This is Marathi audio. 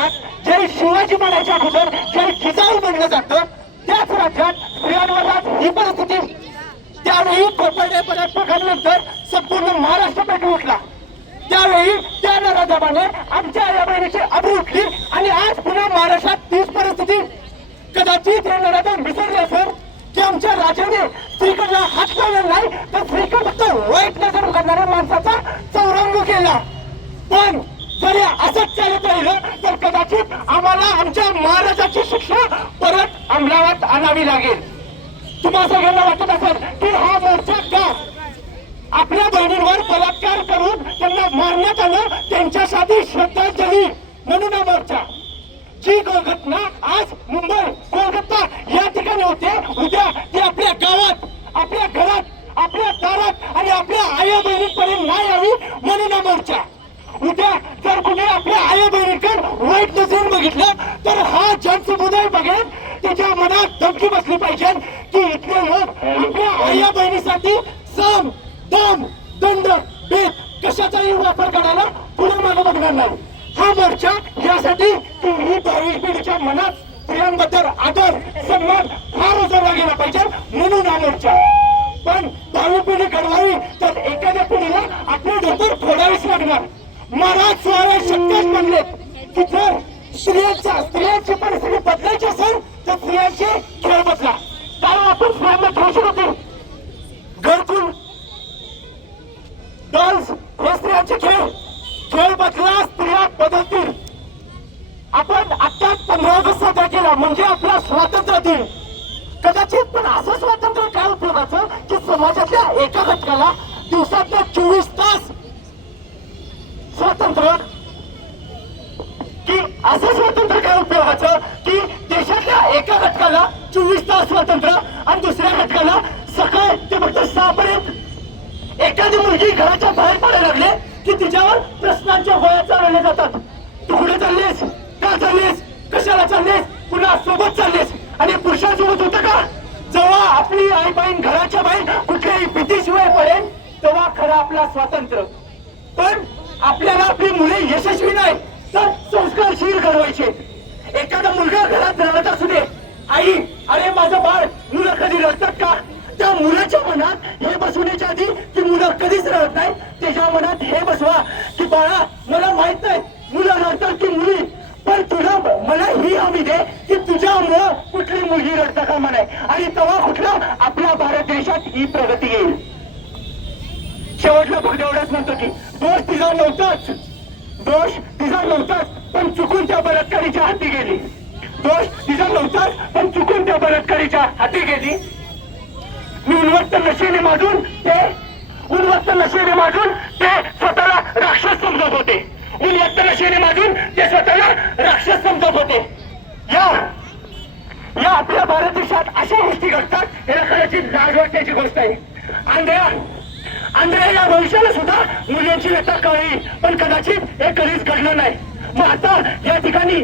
राज्यात जय शिवाजी म्हणायच्या अगोदर जय जिजाऊ म्हणलं जातं, त्याच राज्यात स्त्रियांवर आज ही परिस्थिती. त्यावेळी कोपर्डे पराटपकांनंतर संपूर्ण महाराष्ट्र पेटून उठला. त्यावेळी त्या नराधमाने आमच्या आई बहिणीची अबू उठली आणि आज पुन्हा महाराष्ट्रात तीच परिस्थिती. कदाचित हे नराधम विसरले असेल की आमच्या राजाने स्त्रीकडला हात लावला नाही, तर स्त्रीकडे फक्त वाईट नजर करणाऱ्या माणसाचा चौरंग केला. पण जरी असंच चालत राहिलं तर कदाचित आम्हाला आमच्या महाराजाची शिक्षा परत अंमलात आणावी लागेल. तुम्हाला सगळ्यांना वाटत असेल की हा मोर्चा का आपल्या बहिणींवर बलात्कार करून त्यांना मारण्यात आलं, त्यांच्यासाठी श्रद्धांजली म्हणून हा मोर्चा. जी घटना आज मुंबई कोलकाता या ठिकाणी होते, उद्या ती आपल्या गावात, आपल्या घरात, आपल्या दारात आणि आपल्या आई बहिणींपर्यंत नाही यावी म्हणून हा मोर्चा. उद्या जर कुणी आपल्या आई बहिणीकडे वाईट नजरेने बघितलं तर हा जनसमुदाय बघेल, त्याच्या मनात धमकी बसली पाहिजे की इथले लोक आपल्या आई बहिणीसाठी साम दाम दंड भेद कशाचाही वापर करायला पुढे मागे बघणार नाही. हा मोर्चा यासाठी की ही भावी पिढीच्या मनात स्त्रियांबद्दल आदर सन्मान फार उजळला गेला पाहिजे म्हणून हा मोर्चा. पण भावी पिढी घडवावी तर एखाद्या पिढीला आपले डोकर फोडावेच लागणार. महाराज सोळावे शक्यच बनले की जर स्त्रियांची परिस्थिती बदलायची असेल तर स्त्रियांचे खेळ बदला. कारण आपण स्त्रियांना घेऊ शकत नाही. घरकुल डॉल्स हे स्त्रियांचे खेळ बदला, स्त्रिया बदलतील. आपण आता 15 ऑगस्ट साजरा केला म्हणजे आपला स्वातंत्र्य दिन. कदाचित पण असं स्वातंत्र्य काय उपयोगाचं की समाजातल्या एका घटकाला दिवसातल्या 24 तास स्वातंत्र्य, की असं स्वातंत्र्य काय उपयोगाचं की देशातल्या एका घटकाला 24 तास स्वातंत्र्य आणि दुसऱ्या घटकाला सकाळ ते फक्त 6 पर्यंत. एखादी मुलगी घराच्या बाहेर पडायला लागले की तिच्यावर प्रश्नांच्या गोळ्या चालवल्या जातात. तू कुठे चाललीस, का चाललीस, कशाला चाललीस, कुणा सोबत चाललीस आणि पुरुषांसोबत होतं का? जेव्हा आपली आई बहीण घराच्या बाहेर कुठल्याही भीतीशिवाय पडेल तेव्हा खरं आपला स्वातंत्र्य. पण आपल्याला आपली मुले यशस्वी नाही तर संस्कारशील घडवायचे. एखादा मुलगा घरात रडत असू दे, आई अरे माझं बाळ, मुलं कधी रडतात का? त्या मुलाच्या मनात हे बसवण्याच्या आधी की मुलं कधीच रडत नाही, त्याच्या मनात हे बसवा की बाळा मला माहित नाही मुलं रडतात की मुली, पण तुला मला ही हमी दे की तुझ्यामुळं कुठली मुलगी रडता कामा नये आणि तेव्हा कुठला आपल्या भारत देशात ही प्रगती येईल. शेवटला फक्त एवढंच म्हणतो की दोष तिचा नव्हताच पण चुकून त्या बलात्कारीच्या हाती गेली. दोष तिचा नव्हताच पण चुकून त्या बलात्कारीच्या हाती गेली. मी उन्मत्त नशेने माजून ते स्वतःला राक्षस समजत होते. उन्मत्त नशेने माजून ते स्वतःला राक्षस समजत होते. या आपल्या भारत देशात अशा गोष्टी घडतात, हे कदाचित लाज वाटण्याची गोष्ट आहे. आंध्र या भविष्याला सुद्धा मुलींची व्यथा कळली, पण कदाचित हे कधीच घडलं नाही. मग आता या ठिकाणी